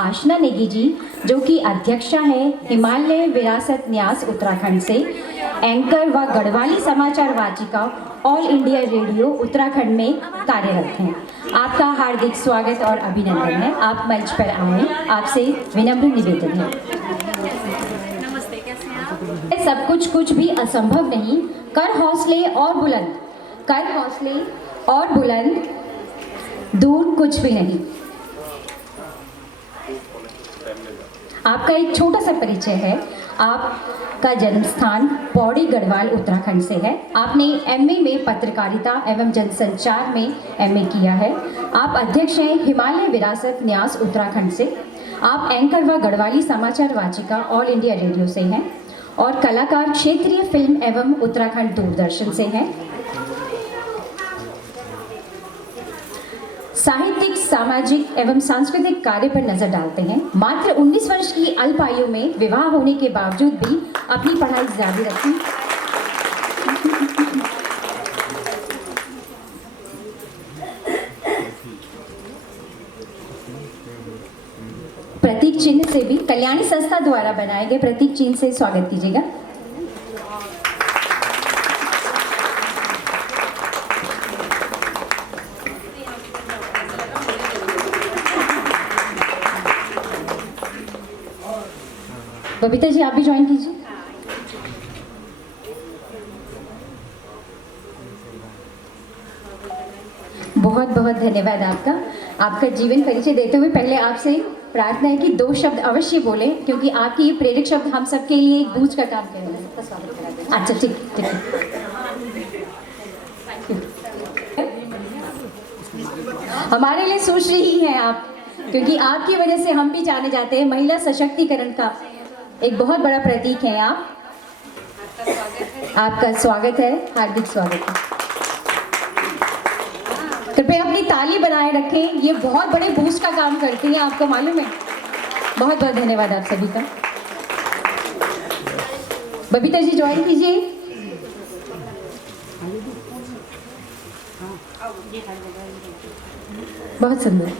आशना नेगी जी, जो कि अध्यक्षा है हिमालय विरासत न्यास उत्तराखंड से, एंकर व गढ़वाली समाचार वाचिका ऑल इंडिया रेडियो उत्तराखंड में कार्यरत हैं। आपका हार्दिक स्वागत और अभिनंदन है। आप मंच पर आए, आपसे विनम्र निवेदन है। नमस्ते, कैसे हैं आप? सब कुछ भी असंभव नहीं, कर हौसले और बुलंद, कर हौसले और बुलंद, दूर कुछ भी नहीं। आपका एक छोटा सा परिचय है। आपका जन्म स्थान पौड़ी गढ़वाल उत्तराखंड से है। आपने एमए में पत्रकारिता एवं जनसंचार में एमए किया है। आप अध्यक्ष हैं हिमालय विरासत न्यास उत्तराखंड से। आप एंकर व गढ़वाली समाचार वाचिका ऑल इंडिया रेडियो से हैं और कलाकार क्षेत्रीय फिल्म एवं उत्तराखंड दूरदर्शन से हैं। साहित्यिक, सामाजिक एवं सांस्कृतिक कार्य पर नजर डालते हैं। मात्र 19 वर्ष की अल्प आयु में विवाह होने के बावजूद भी अपनी पढ़ाई जारी रखी। प्रतीक चिन्ह से भी कल्याणी संस्था द्वारा बनाए गए प्रतीक चिन्ह से स्वागत कीजिएगा। बबीता जी, आप भी ज्वाइन कीजिए। बहुत बहुत धन्यवाद आपका। आपका जीवन परिचय देते हुए पहले आपसे प्रार्थना है कि 2 शब्द अवश्य बोलें, क्योंकि आपके ये प्रेरक शब्द हम सबके लिए एक बूझ का काम करेंगे। अच्छा, ठीक है। हमारे लिए सुश्री ही हैं आप, क्योंकि आपकी वजह से हम भी जाने जाते हैं। महिला सशक्तिकरण का एक बहुत बड़ा प्रतीक है आप। आपका स्वागत है, हार्दिक स्वागत है। कृपया अपनी ताली बनाए रखें, ये बहुत बड़े बूस्ट का काम करती है, आपको मालूम है। बहुत बहुत धन्यवाद आप सभी का। बबीता जी ज्वाइन कीजिए। बहुत सुंदर।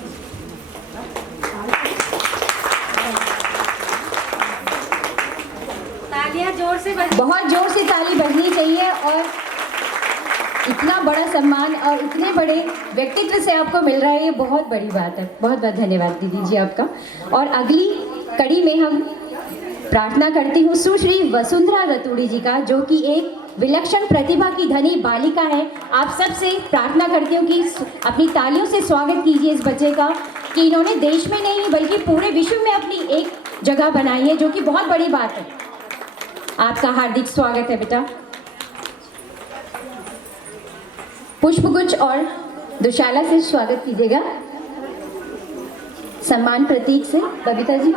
जोर से बहुत जोर से ताली बजनी चाहिए। और इतना बड़ा सम्मान और इतने बड़े व्यक्तित्व से आपको मिल रहा है, ये बहुत बड़ी बात है। बहुत बहुत धन्यवाद दीदी जी आपका। और अगली कड़ी में हम प्रार्थना करती हूँ सुश्री वसुंधरा रतूड़ी जी का, जो कि एक विलक्षण प्रतिभा की धनी बालिका है। आप सबसे प्रार्थना करती हूँ कि अपनी तालियों से स्वागत कीजिए इस बच्चे का, कि इन्होंने देश में नहीं बल्कि पूरे विश्व में अपनी एक जगह बनाई है, जो कि बहुत बड़ी बात है। आपका हार्दिक स्वागत है बेटा। पुष्पगुच्छ और दुशाला से स्वागत कीजिएगा, सम्मान प्रतीक से। बबीता जी,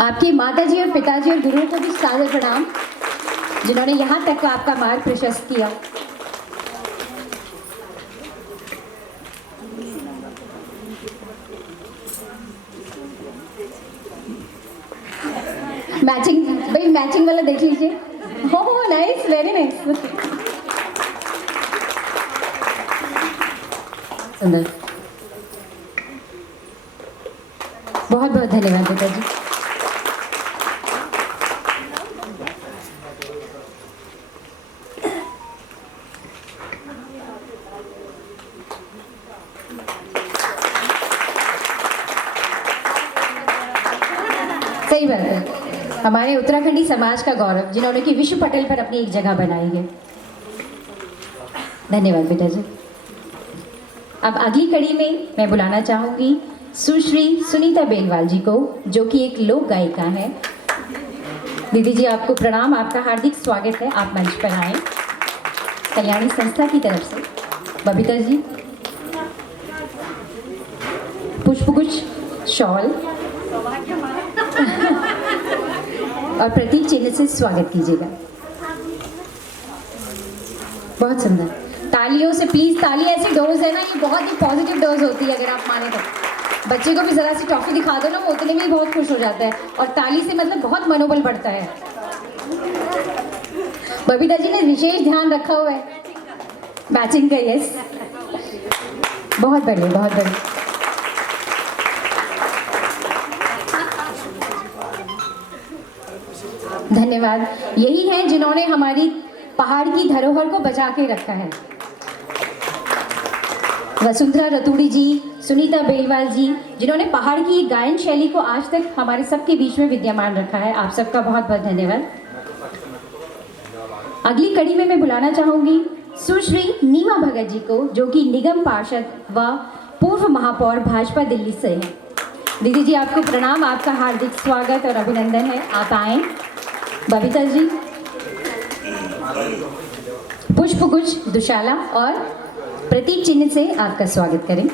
आपकी माताजी और पिताजी और गुरुओं को भी सादर प्रणाम, जिन्होंने यहाँ तक आपका मार्ग प्रशस्त किया। मैचिंग, भाई मैचिंग वाला देख लीजिए। ओह नाइस, वेरी नाइस, सुंदर। बहुत बहुत धन्यवाद बेटा जी। सही बात है, हमारे उत्तराखंडी समाज का गौरव, जिन्होंने कि विश्व पटल पर अपनी एक जगह बनाई है। धन्यवाद बेटा जी। अब अगली कड़ी में मैं बुलाना चाहूंगी सुश्री सुनीता बेलवाल जी को, जो कि एक लोक गायिका है। दीदी जी आपको प्रणाम, आपका हार्दिक स्वागत है। आप मंच पर आए कल्याणी संस्था की तरफ से। बबीता जी, पुष्पगुच्छ, शॉल और प्रतीक चिन्ह से स्वागत कीजिएगा। बहुत सुंदर। तालियों से प्लीज, ताली ऐसी डोज है ना, ये बहुत ही पॉजिटिव डोज होती है। अगर आप माने तो बच्चे को भी जरा सी टॉफी दिखा दो ना, वो उतने में ही बहुत खुश हो जाता है। और ताली से मतलब बहुत मनोबल बढ़ता है। बबीता जी ने विशेष ध्यान रखा हुआ है। मैचिंग का यस, बहुत बढ़िया, बहुत बढ़िया। धन्यवाद। यही हैं जिन्होंने हमारी पहाड़ की धरोहर को बचा के रखा है। वसुंधरा रतूड़ी जी, सुनीता बेलवाल जी, जिन्होंने पहाड़ की गायन शैली को आज तक हमारे सबके बीच में विद्यमान रखा है। आप सबका बहुत बहुत धन्यवाद। अगली कड़ी में मैं बुलाना चाहूंगी सुश्री नीमा भगत जी को, जो कि निगम पार्षद व पूर्व महापौर भाजपा दिल्ली से हैं। दीदी जी आपको प्रणाम, आपका हार्दिक स्वागत और अभिनंदन है। आप आए। बबीता जी पुष्पगुच्छ दुशाला और प्रतीक चिन्ह से आपका स्वागत करें।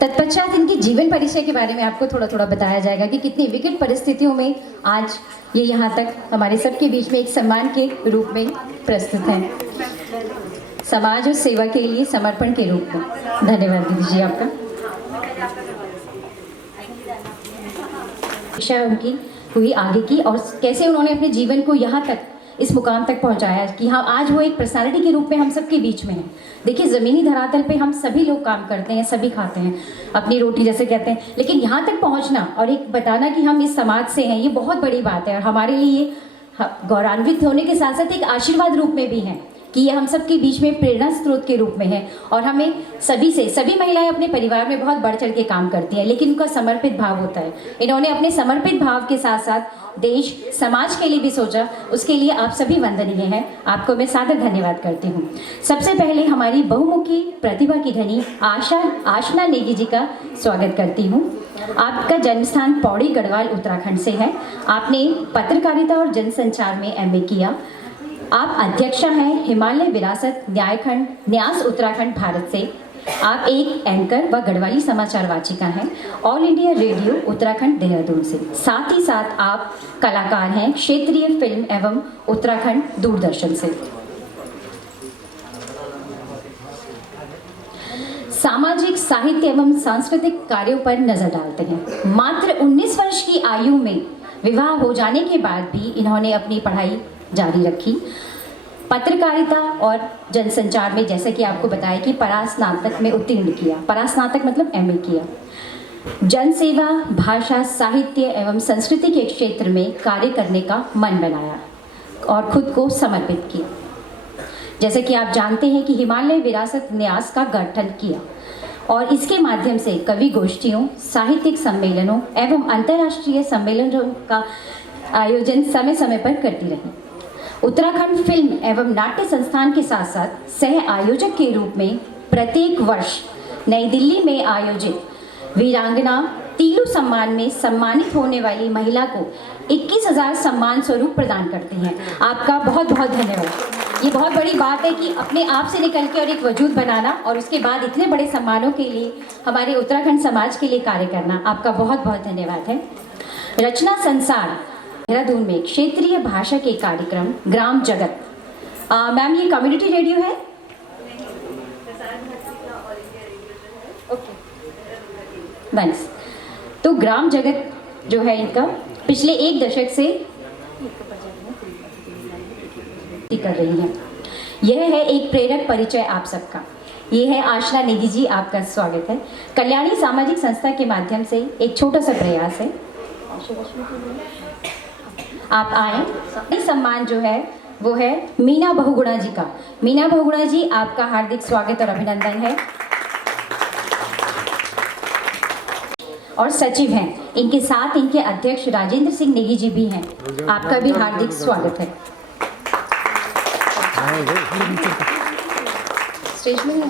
तत्पश्चात इनके जीवन परिचय के बारे में आपको थोड़ा थोड़ा बताया जाएगा कि कितनी विकट परिस्थितियों में आज ये यहाँ तक हमारे सबके बीच में एक सम्मान के रूप में प्रस्तुत हैं, समाज और सेवा के लिए समर्पण के रूप में। धन्यवाद दीदी जी आपका। शिक्षा उनकी हुई आगे की और कैसे उन्होंने अपने जीवन को यहाँ तक इस मुकाम तक पहुंचाया कि हाँ आज वो एक पर्सनालिटी के रूप में हम सबके बीच में हैं। देखिए ज़मीनी धरातल पे हम सभी लोग काम करते हैं, सभी खाते हैं अपनी रोटी जैसे कहते हैं, लेकिन यहाँ तक पहुँचना और एक बताना कि हम इस समाज से हैं, ये बहुत बड़ी बात है और हमारे लिए ये गौरवान्वित होने के साथ साथ एक आशीर्वाद रूप में भी है कि ये हम सबके बीच में प्रेरणा स्रोत के रूप में है। और हमें सभी महिलाएं अपने परिवार में बहुत बढ़ चढ़ के काम करती हैं, लेकिन उनका समर्पित भाव होता है। इन्होंने अपने समर्पित भाव के साथ साथ देश समाज के लिए भी सोचा, उसके लिए आप सभी वंदनीय हैं। आपको मैं सादर धन्यवाद करती हूँ। सबसे पहले हमारी बहुमुखी प्रतिभा की धनी आशना नेगी जी का स्वागत करती हूँ। आपका जन्म स्थान पौड़ी गढ़वाल उत्तराखंड से है। आपने पत्रकारिता और जनसंचार में MA किया। आप अध्यक्षा हैं हिमालय विरासत न्यायखंड न्यास उत्तराखंड भारत से। आप एक एंकर व गढ़वाली समाचार वाचिका हैं all India radio Uttarakhand Dehradun से। साथ ही साथ आप कलाकार हैं क्षेत्रीय फिल्म एवं उत्तराखंड दूरदर्शन से। सामाजिक साहित्य एवं सांस्कृतिक कार्यों पर नजर डालते हैं। मात्र 19 वर्ष की आयु में विवाह हो जाने के बाद भी इन्होंने अपनी पढ़ाई जारी रखी। पत्रकारिता और जनसंचार में जैसे कि आपको बताया कि परास्नातक में उत्तीर्ण किया। परास्नातक मतलब MA किया। जनसेवा, भाषा, साहित्य एवं संस्कृति के क्षेत्र में कार्य करने का मन बनाया और खुद को समर्पित किया। जैसे कि आप जानते हैं कि हिमालय विरासत न्यास का गठन किया और इसके माध्यम से कवि गोष्ठियों, साहित्यिक सम्मेलनों एवं अंतर्राष्ट्रीय सम्मेलनों का आयोजन समय समय पर करती रही। उत्तराखंड फिल्म एवं नाट्य संस्थान के साथ साथ सह आयोजक के रूप में प्रत्येक वर्ष नई दिल्ली में आयोजित वीरांगना तीलू सम्मान में सम्मानित होने वाली महिला को 21,000 सम्मान स्वरूप प्रदान करते हैं। आपका बहुत बहुत धन्यवाद। ये बहुत बड़ी बात है कि अपने आप से निकल के और एक वजूद बनाना और उसके बाद इतने बड़े सम्मानों के लिए हमारे उत्तराखंड समाज के लिए कार्य करना, आपका बहुत बहुत धन्यवाद है। रचना संसार देहरादून में क्षेत्रीय भाषा के कार्यक्रम ग्राम जगत। मैम ये कम्युनिटी रेडियो है? ओके बस। तो ग्राम जगत जो है इनका पिछले 1 दशक से कर रही है। यह है एक प्रेरक परिचय आप सबका। ये है आशना नेगी जी, आपका स्वागत है। कल्याणी सामाजिक संस्था के माध्यम से एक छोटा सा प्रयास है, आप आए। सम्मान जो है वो है मीना बहुगुणा जी का। मीना बहुगुणा जी आपका हार्दिक स्वागत और अभिनंदन है। और सचिव हैं, इनके साथ इनके अध्यक्ष राजेंद्र सिंह नेगी जी भी हैं। आपका भी हार्दिक स्वागत है। स्टेज में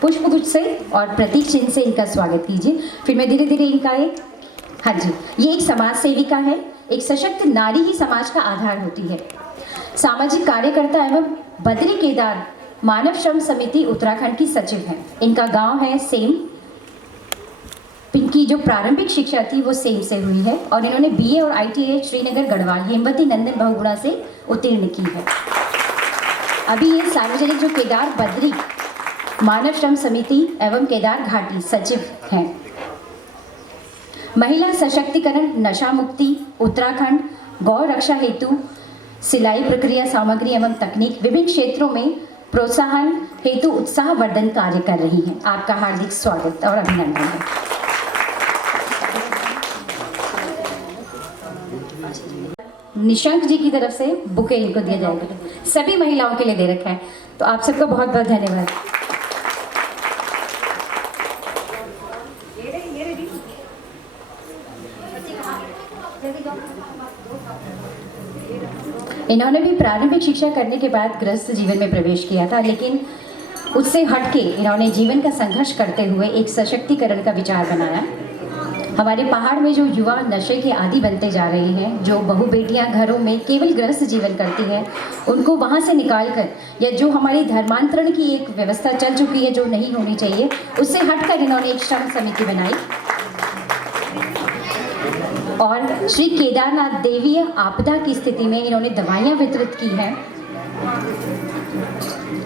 पुष्पगुच्छ से और प्रतीक चिन्ह से इनका स्वागत कीजिए। फिर मैं धीरे धीरे इनका एक, हाँ जी, ये एक समाज सेविका है। एक सशक्त नारी ही समाज का आधार होती है। सामाजिक कार्यकर्ता एवं बद्री केदार मानव श्रम समिति उत्तराखंड की सचिव हैं। इनका गांव है सेम। इनकी जो प्रारंभिक शिक्षा थी वो सेम से हुई है और इन्होंने बीए और आईटीआई श्रीनगर गढ़वाल हेमवती नंदन बहुगुणा से उत्तीर्ण की है। अभी ये सार्वजनिक जो केदार बद्री मानव श्रम समिति एवं केदार घाटी सचिव हैं। महिला सशक्तिकरण, नशा मुक्ति, उत्तराखंड, गौ रक्षा हेतु सिलाई प्रक्रिया सामग्री एवं तकनीक विभिन्न क्षेत्रों में प्रोत्साहन हेतु उत्साहवर्धन कार्य कर रही हैं। आपका हार्दिक स्वागत और अभिनंदन है। निशंक जी की तरफ से बुके इनको दिया जाएगा, सभी महिलाओं के लिए दे रखा है, तो आप सबका बहुत बहुत धन्यवाद। इन्होंने भी प्रारंभिक शिक्षा करने के बाद गृहस्थ जीवन में प्रवेश किया था, लेकिन उससे हटके इन्होंने जीवन का संघर्ष करते हुए एक सशक्तिकरण का विचार बनाया। हमारे पहाड़ में जो युवा नशे के आदी बनते जा रहे हैं, जो बहु बेटियां घरों में केवल गृहस्थ जीवन करती हैं, उनको वहां से निकालकर या जो हमारी धर्मांतरण की एक व्यवस्था चल चुकी है जो नहीं होनी चाहिए, उससे हटकर इन्होंने एक श्रम समिति बनाई और श्री केदारनाथ देवीय आपदा की स्थिति में इन्होंने दवाइयाँ वितरित की हैं।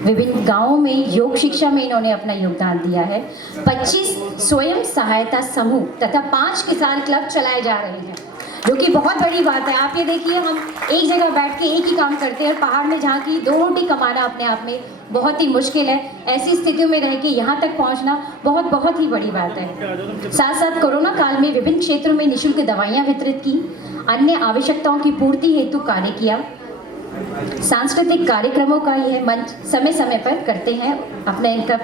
विभिन्न गांवों में योग शिक्षा में इन्होंने अपना योगदान दिया है। 25 स्वयं सहायता समूह तथा 5 किसान क्लब चलाए जा रहे हैं, जो कि बहुत बड़ी बात है। आप ये देखिए, हम एक जगह बैठ के एक ही काम करते हैं, पहाड़ में जहाँ की 2 रोटी कमाना अपने आप में बहुत ही मुश्किल है। ऐसी स्थितियों में रह के यहाँ तक पहुँचना बहुत ही बड़ी बात है। साथ साथ कोरोना काल में विभिन्न क्षेत्रों में निःशुल्क दवाइयाँ वितरित की, अन्य आवश्यकताओं की पूर्ति हेतु कार्य किया। सांस्कृतिक कार्यक्रमों का यह मंच समय समय पर करते हैं, अपने इनका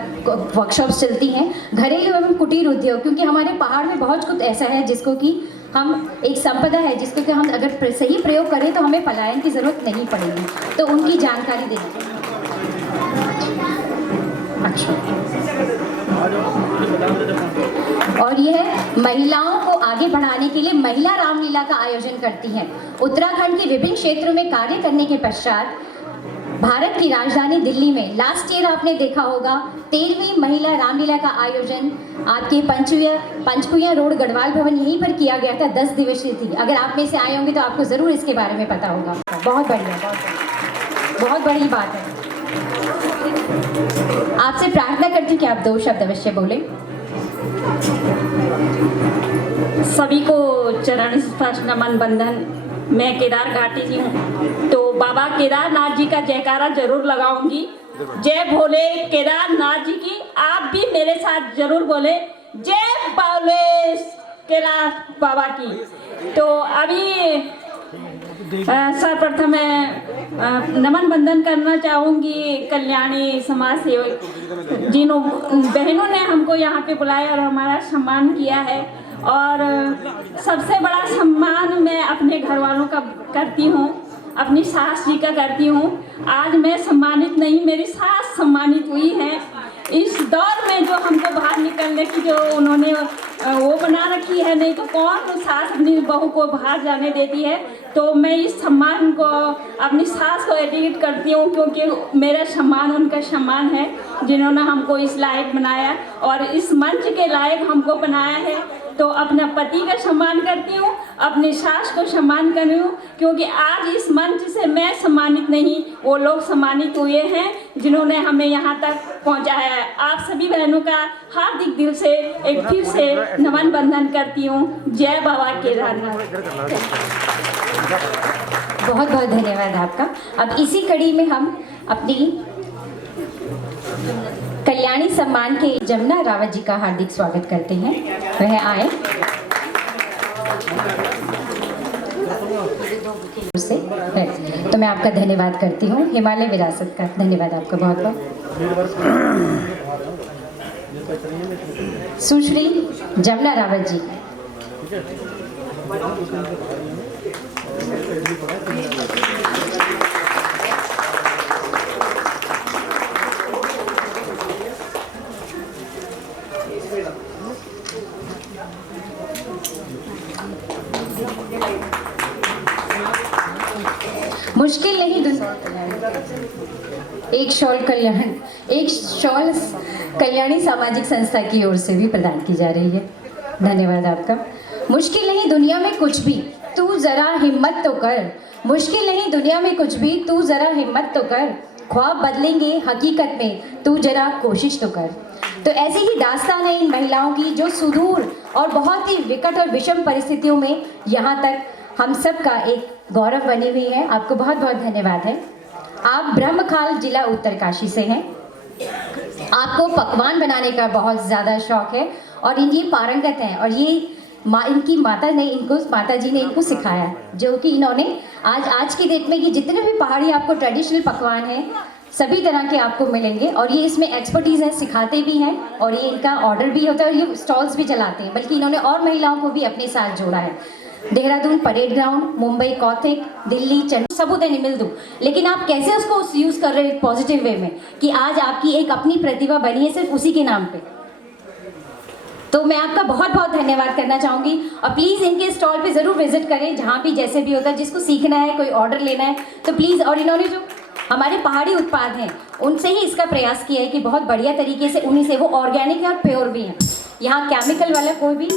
वर्कशॉप्स चलती हैं। घरेलू एवं कुटीर उद्योग, क्योंकि हमारे पहाड़ में बहुत कुछ ऐसा है जिसको कि हम एक संपदा है जिसको कि हम अगर सही प्रयोग करें तो हमें पलायन की जरूरत नहीं पड़ेगी, तो उनकी जानकारी देना। अच्छा, और यह महिलाओं को आगे बढ़ाने के लिए महिला रामलीला का आयोजन करती हैं। उत्तराखंड के विभिन्न क्षेत्रों में कार्य करने के पश्चात भारत की राजधानी दिल्ली में लास्ट ईयर आपने देखा होगा 13वीं महिला रामलीला का आयोजन आपके पंचकुया रोड गढ़वाल भवन यहीं पर किया गया था। 10 दिवसीय थी। अगर आप में से आए होंगे तो आपको जरूर इसके बारे में पता होगा। बहुत बढ़िया, बहुत बड़ी बात है। आपसे प्रार्थना करती हूँ कि आप 2 शब्द अवश्य बोले। सभी को चरण स्पर्श नमन बंधन। मैं केदार घाटी जी हूँ, तो बाबा केदारनाथ जी का जयकारा जरूर लगाऊंगी। जय भोले केदारनाथ जी की। आप भी मेरे साथ जरूर बोले जय भोले कैलाश बाबा की। तो अभी सर्वप्रथम मैं नमन बंधन करना चाहूँगी कल्याणी समाज सेवक जिन बहनों ने हमको यहाँ पे बुलाया और हमारा सम्मान किया है। और सबसे बड़ा सम्मान मैं अपने घर वालों का करती हूँ, अपनी सास जी का करती हूँ। आज मैं सम्मानित नहीं, मेरी सास सम्मानित हुई है। इस दौर में जो हमको बाहर निकलने की जो उन्होंने वो बना रखी है, नहीं तो कौन सास अपनी बहू को बाहर जाने देती है। तो मैं इस सम्मान को अपनी सास को एडिट करती हूँ, क्योंकि मेरा सम्मान उनका सम्मान है जिन्होंने हमको इस लायक बनाया और इस मंच के लायक हमको बनाया है। तो अपना पति का सम्मान करती हूँ, अपनी सास को सम्मान कर रही हूँ, क्योंकि आज इस मंच से मैं सम्मानित नहीं, वो लोग सम्मानित हुए हैं जिन्होंने हमें यहाँ तक पहुँचाया है। आप सभी बहनों का हार्दिक दिल से एक फिर से नमन बंधन करती हूँ। जय बाबा केदारनाथ। बहुत बहुत धन्यवाद आपका। अब इसी कड़ी में हम अपनी कल्याणी सम्मान के जमुना रावत जी का हार्दिक स्वागत करते हैं। वह आए से है, तो मैं आपका धन्यवाद करती हूँ। हिमालय विरासत का धन्यवाद आपका बहुत बहुत। सुश्री जमुना रावत जी। मुश्किल नहीं एक शॉल कल्याणी सामाजिक संस्था की ओर से भी प्रदान की जा रही है। धन्यवाद आपका। मुश्किल नहीं दुनिया में कुछ भी, तू जरा हिम्मत तो कर। मुश्किल नहीं दुनिया में कुछ भी, तू जरा हिम्मत तो कर। ख्वाब बदलेंगे हकीकत में, तू जरा कोशिश तो कर। तो ऐसी ही दास्तान है इन महिलाओं की जो सुदूर और बहुत ही विकट और विषम परिस्थितियों में यहाँ तक हम सब का एक गौरव बनी हुई है। आपको बहुत बहुत धन्यवाद है। आप ब्रह्मखाल जिला उत्तरकाशी से हैं। आपको पकवान बनाने का बहुत ज़्यादा शौक है और ये पारंगत हैं और ये इनकी माता जी ने इनको सिखाया है, जो कि इन्होंने आज की डेट में ये जितने भी पहाड़ी आपको ट्रेडिशनल पकवान हैं सभी तरह के आपको मिलेंगे और ये इसमें एक्सपर्टीज़ है, सिखाते भी हैं और ये इनका ऑर्डर भी होता है और ये स्टॉल्स भी चलाते हैं। बल्कि इन्होंने और महिलाओं को भी अपने साथ जोड़ा है। देहरादून परेड ग्राउंड, मुंबई कौथिक, दिल्ली चंडीगढ़ सबूत है मिल दूँ, लेकिन आप कैसे उसको यूज़ कर रहे हैं पॉजिटिव वे में कि आज आपकी एक अपनी प्रतिभा बनी है सिर्फ उसी के नाम पे। तो मैं आपका बहुत बहुत धन्यवाद करना चाहूँगी और प्लीज़ इनके स्टॉल पे ज़रूर विजिट करें, जहाँ भी जैसे भी होता है, जिसको सीखना है, कोई ऑर्डर लेना है तो प्लीज़। और इन्होंने जो हमारे पहाड़ी उत्पाद हैं उनसे ही इसका प्रयास किया है कि बहुत बढ़िया तरीके से उन्हीं से, वो ऑर्गेनिक है और प्योर भी हैं। यहाँ केमिकल वाला कोई भी